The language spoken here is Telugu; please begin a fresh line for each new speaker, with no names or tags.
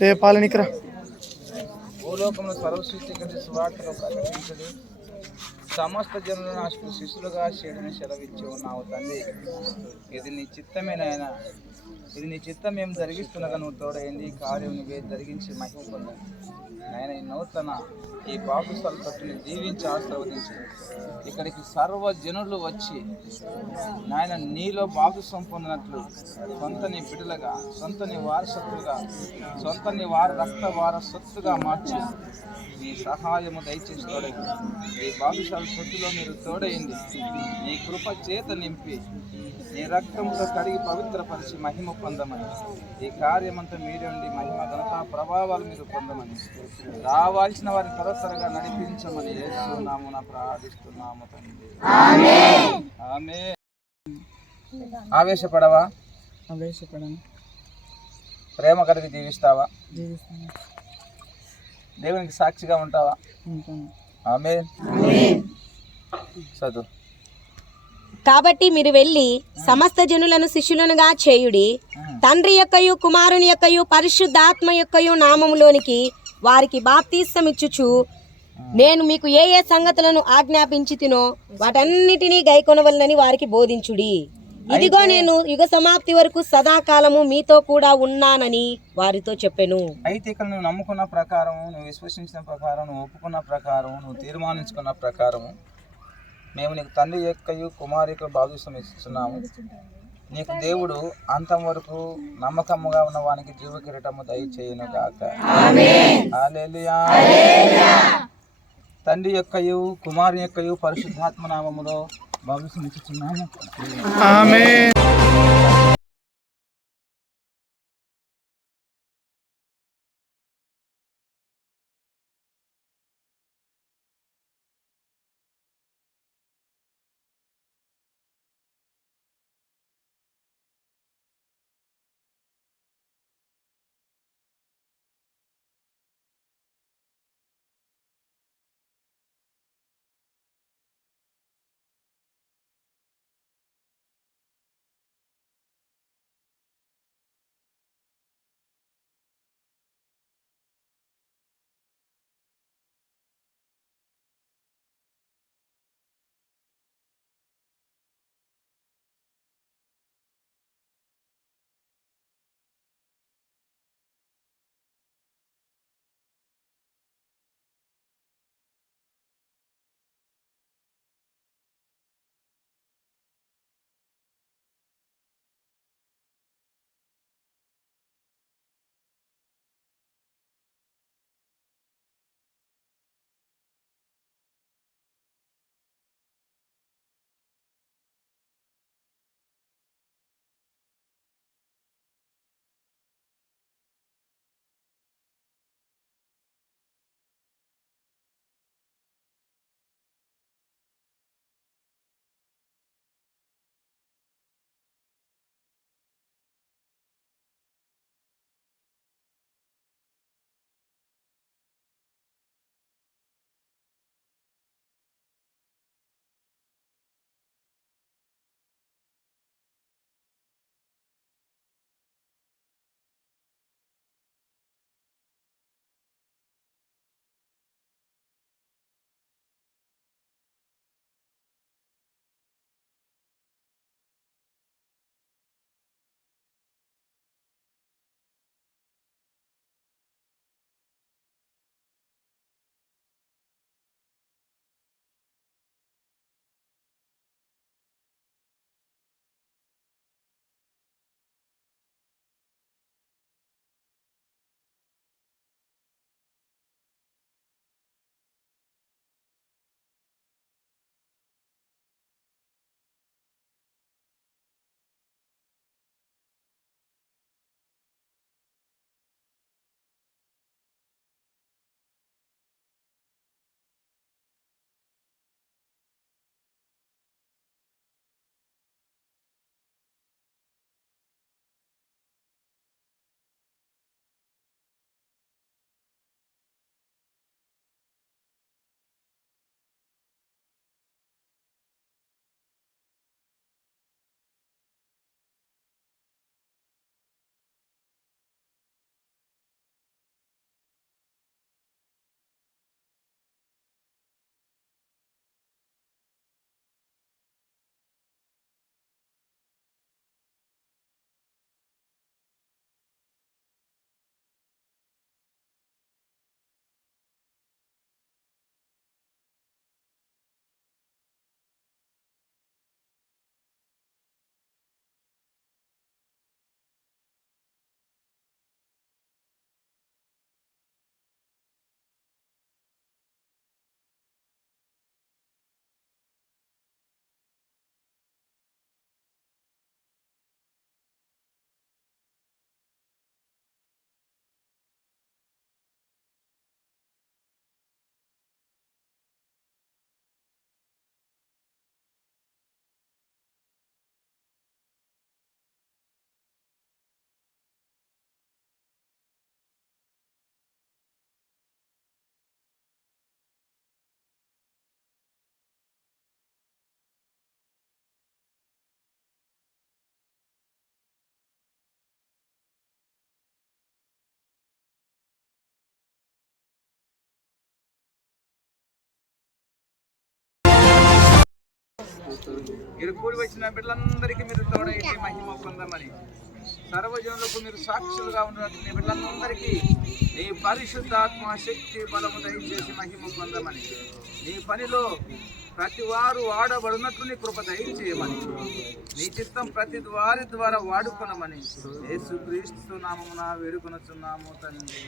రే పాలనికరా.
భూలోకంలో సర్వసృష్టికటి సువార్తను ప్రకటించదు సమస్త జనులను నాకు శిష్యులుగా చేయడని సెలవిచ్చి ఉన్నావు తండ్రి. ఇది నీ చిత్తమేనాయన? ఇది నీ చిత్తం మేము జరిగిస్తుండగా నువ్వు తోడైంది? కార్యం నువ్వే జరిగించి మహిమ పొందాను నాయన ఈ నూతన ఈ బాగుసల తట్టుని దీవించి ఆశీర్వదించి. ఇక్కడికి సర్వజనులు వచ్చి నాయన నీలో భాగస్వం పొందినట్లు సొంత నీ బిడ్డలుగా సొంత నీ వారసత్తుగా సొంత నీ వారి రక్త వారసత్తుగా మార్చి. నీ సహాయము దయచేసి తోడైంది. ఈ భాగశాల సొత్తులో మీరు తోడైంది. నీ కృప చేత నింపి నీ రక్తంతో కడిగి పవిత్రపరిచి మహిమ పొందమని ఈ కార్యమంతా మీరుండి మహిమ ఘనత ప్రభావాలు మీరు పొందమని రావాల్సిన వారిని త్వర త్వరగా నడిపించమని ఏసునామున ప్రార్థిస్తున్నాము తండ్రి. ఆమె ఆవేశపడవా?
ఆవేశపడను.
ప్రేమ కలిగి జీవిస్తావా?
జీవిస్తాను.
దేవునికి సాక్షిగా ఉంటావా? ఆమె చదువు.
కాబట్టి మీరు వెళ్ళి సమస్త జనులను శిష్యులనుగా చేయుడి తండ్రి యొక్కయు కుమారుని యొక్కయు పరిశుద్ధాత్మ యొక్కయు నామములోనికి వారికి బాప్తీసమిచ్చుచు నేను మీకు ఏ ఏ సంగతులను ఆజ్ఞాపించి తినో వాటన్నిటినీ గైకొనవలనని వారికి బోధించుడి. ఇదిగో నేను యుగ సమాప్తి వరకు సదాకాలము మీతో కూడా ఉన్నానని వారితో చెప్పెను.
అయితే ఇక్కడ నువ్వు నమ్ముకున్న ప్రకారం నువ్వు విశ్వసించిన ప్రకారం నువ్వు ఒప్పుకున్న ప్రకారం నువ్వు తీర్మానించుకున్న ప్రకారం మేము నీకు తండ్రి యొక్కయు కుమారి యొక్క బాధ్యతం ఇస్తున్నాము. నీకు దేవుడు అంతం వరకు నమ్మకముగా ఉన్న వానికి జీవ కిరీటము దయచేయను గాక. హల్లెలూయా. తండ్రి యొక్కయు కుమారి యొక్కయు పరిశుద్ధాత్మ నామములో బాబు
ఆమె
మీరు కూడి వచ్చిన బిడ్డలందరికీ మీరు తోడైతే మహిమ పొందమని. సర్వజనులకు మీరు సాక్షులుగా ఉన్నటువంటి బిడ్డలందరికీ నీ పరిశుద్ధాత్మ శక్తి బలము దయచేసి మహిమ పొందమని. నీ పనిలో ప్రతి వారు వాడబడినట్లు నీ కృప దయచేయమని. నీ చిత్తం ప్రతి వారి ద్వారా వాడుకునమని. యేసుక్రీస్తు నామమున వేడుకొనుచున్నాము తండ్రి.